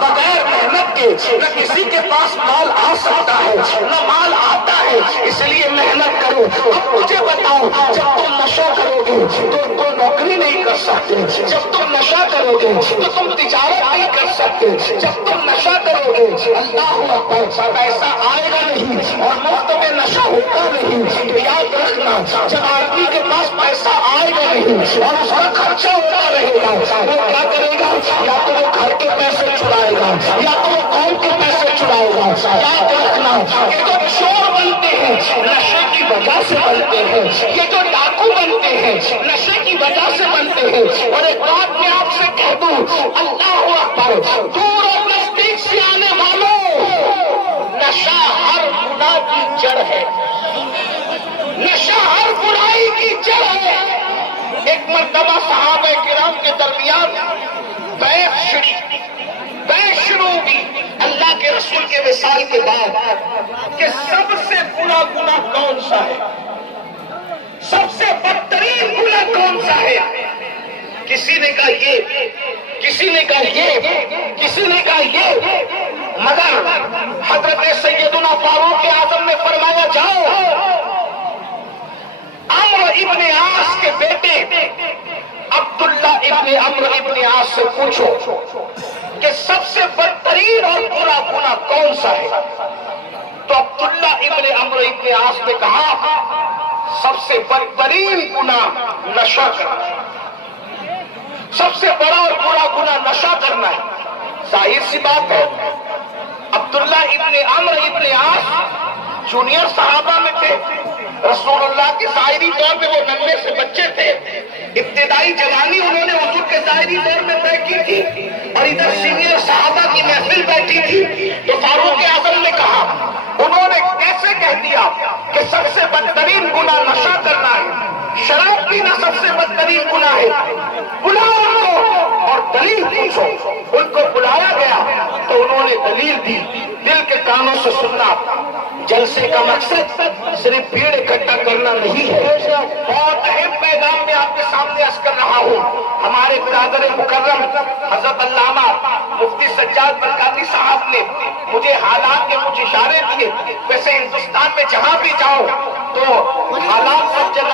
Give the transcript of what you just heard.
بغیر محنت کے نہ کسی کے پاس مال آ سکتا ہے نہ مال آتا ہے، اس لیے محنت کرو۔ اب مجھے بتاؤ، جب تم نشہ کرو گے تو تم نوکری نہیں کر سکتے، جب تم نشہ کرو گے تو تم تجارت نہیں کر سکتے، جب تم نشہ کرو گے اللہ اکبر پیسہ آئے گا نہیں اور مفت میں نشہ ہوتا نہیں۔ تو یاد رکھنا، جب آدمی کے پاس پیسہ آئے گا نہیں اور اس کا خرچہ ہوتا رہے گا، وہ کیا کرے گا؟ یا تو وہ گھر کے پیسے چڑائے گا یا تو وہ قوم کے پیسے چڑائے گا۔ یاد رکھنا، یہ جو چور بنتے ہیں نشے کی وجہ سے بنتے ہیں، یہ جو ڈاکو بنتے ہیں نشے کی وجہ سے بنتے ہیں۔ اور ایک بات میں آپ سے کہہ دوں، اللہ اکبر، دور اور نزدیک سے آنے والوں، نشہ ہر گناہ کی جڑ ہے، نشہ ہر برائی کی جڑ ہے۔ ایک مرتبہ صحابہ کرام کے درمیان بحث شروع ہوئی اللہ کے رسول کے وصال کے بعد کہ سب سے برا گناہ کون سا ہے، سب سے بدترین گناہ کون سا ہے؟ کسی نے کہا یہ، کسی نے کہا یہ، کسی نے کہا یہ، مگر حضرت سیدنا فاروق اعظم نے فرمایا جاؤ عمرو ابن عاص کے بیٹے عبداللہ ابن عمرو ابن عاص سے پوچھو کہ سب سے بدترین اور برا گناہ کون سا ہے؟ تو عبداللہ ابن عمرو ابن عاص نے کہا سب سے بدترین گناہ نشہ کرنا ہے، سب سے بڑا اور برا گناہ نشہ کرنا ہے۔ ظاہر سی بات ہے، عبداللہ ابن عمرو ابن عاص جونیئر صحابہ میں تھے، رسول اللہ کے ظاہری طور پہ وہ ننھے سے بچے تھے، ابتدائی جوانی انہوں نے حضور کے ظاہری دور میں طے کی تھی اور ادھر سینئر صحابہ کی محفل بیٹھی تھی۔ تو فاروق اعظم نے کہا، انہوں نے کیسے کہہ دیا کہ سب سے بدترین گناہ نشہ کرنا ہے، شراب پینا سب سے بدترین گناہ ہے؟ بلاؤ ان کو اور دلیل پوچھو۔ ان کو بلایا گیا تو انہوں نے دلیل دی۔ دل کے کانوں سے سننا، جلسے کا مقصد صرف بھیڑ اکٹھا کرنا نہیں ہے۔ بہت اہم پیغام میں آپ کے سامنے عرض کر رہا ہوں۔ ہمارے برادر مکرم حضرت علامہ مفتی سجاد برکاتی صاحب نے مجھے حالات کے کچھ اشارے دیے۔ ویسے ہندوستان میں جہاں بھی جاؤ تو حالات سب جگہ